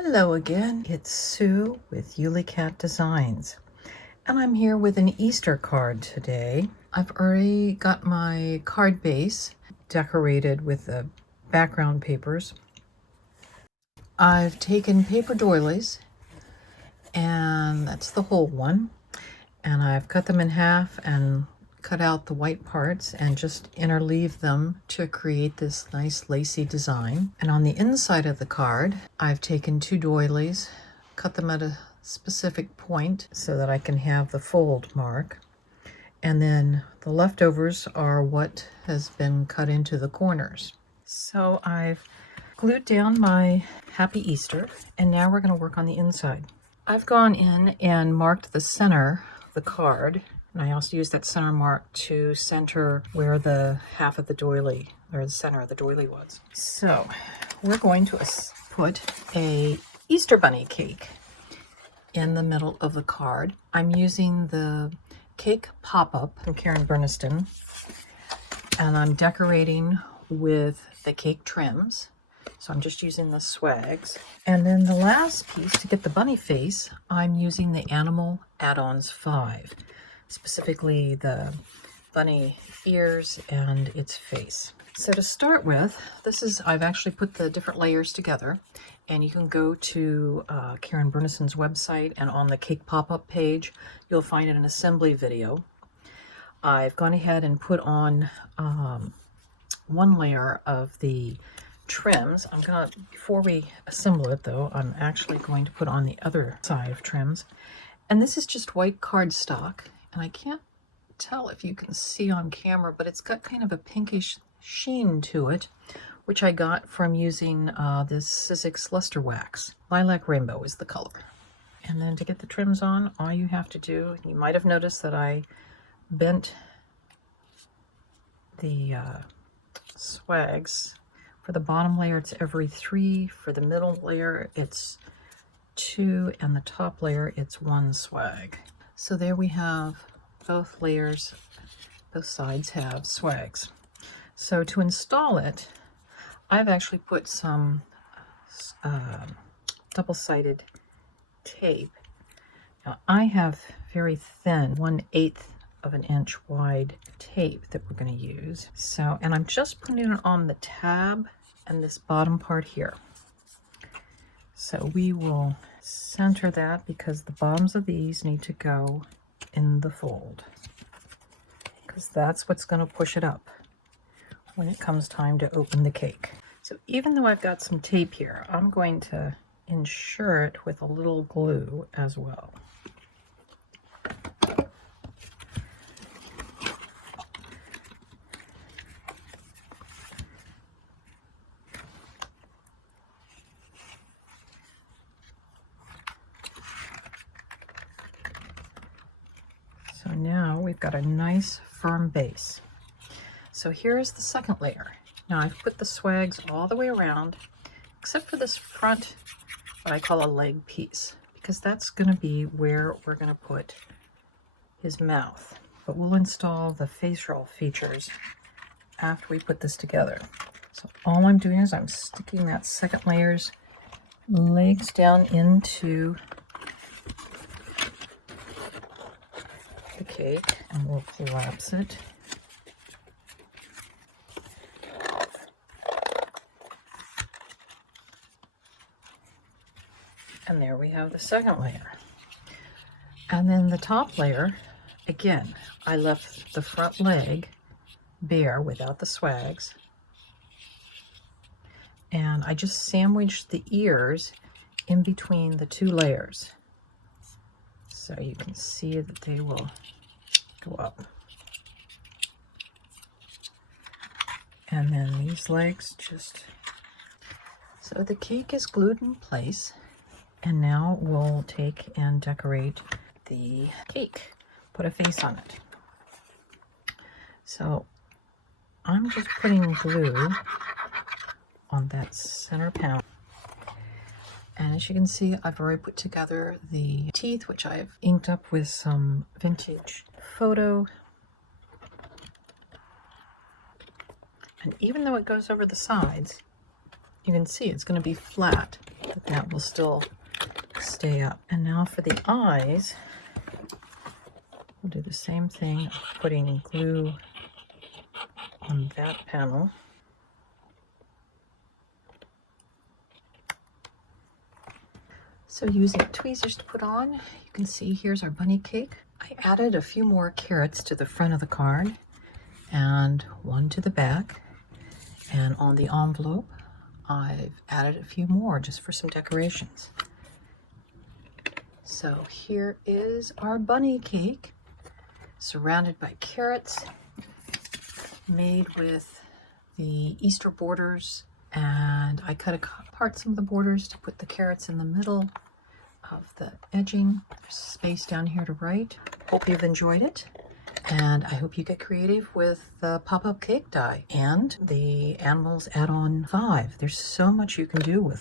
Hello again, it's Sue with Ully Cat Designs, and I'm here with an Easter card today. I've already got my card base decorated with the background papers. I've taken paper doilies, and that's the whole one, and I've cut them in half and cut out the white parts and just interleave them to create this nice lacy design. And on the inside of the card, I've taken two doilies, cut them at a specific point so that I can have the fold mark. And then the leftovers are what has been cut into the corners. So I've glued down my Happy Easter, and now we're going to work on the inside. I've gone in and marked the center of the card. And I also use that center mark to center where the half of the doily, or the center of the doily was. So we're going to put a Easter bunny cake in the middle of the card. I'm using the cake pop-up from Karen Berniston, and I'm decorating with the cake trims. So I'm just using the swags. And then the last piece to get the bunny face, I'm using the Animal Add-ons 5. Specifically the bunny ears and its face. So to start with, I've actually put the different layers together, and you can go to Karen Berniston's website, and on the cake pop-up page, you'll find an assembly video. I've gone ahead and put on one layer of the trims. Before we assemble it though, I'm actually going to put on the other side of trims. And this is just white cardstock. And I can't tell if you can see on camera, but it's got kind of a pinkish sheen to it, which I got from using this Sizzix Luster Wax. Lilac Rainbow is the color. And then to get the trims on, all you have to do, you might have noticed that I bent the swags. For the bottom layer, it's every 3. For the middle layer, it's 2. And the top layer, it's 1 swag. So there we have both layers, both sides have swags. So to install it, I've actually put some double-sided tape. Now I have very thin, 1/8 of an inch wide tape that we're going to use. So, and I'm just putting it on the tab and this bottom part here. So we will center that because the bottoms of these need to go in the fold, because that's what's going to push it up when it comes time to open the cake. So even though I've got some tape here, I'm going to ensure it with a little glue as well. So now we've got a nice firm base. So here's the second layer. Now I've put the swags all the way around, except for this front, what I call a leg piece, because that's going to be where we're going to put his mouth. But we'll install the facial features after we put this together. So all I'm doing is I'm sticking that second layer's legs down into the cake, and we'll collapse it. And there we have the second layer. And then the top layer, again, I left the front leg bare without the swags. And I just sandwiched the ears in between the 2 layers. So you can see that they will go up. And then these legs just... So the cake is glued in place. And now we'll take and decorate the cake. Put a face on it. So I'm just putting glue on that center panel. And as you can see, I've already put together the teeth, which I've inked up with some vintage photo. And even though it goes over the sides, you can see it's going to be flat. but that will still stay up. And now for the eyes, we'll do the same thing, putting glue on that panel. So using tweezers to put on, you can see here's our bunny cake. I added a few more carrots to the front of the card and one to the back. And on the envelope, I've added a few more just for some decorations. So here is our bunny cake, surrounded by carrots, made with the Easter borders. And I cut apart some of the borders to put the carrots in the middle of the edging. There's space down here to write. Hope you've enjoyed it. And I hope you get creative with the pop-up cake die and the Animals Add-on 5. There's so much you can do with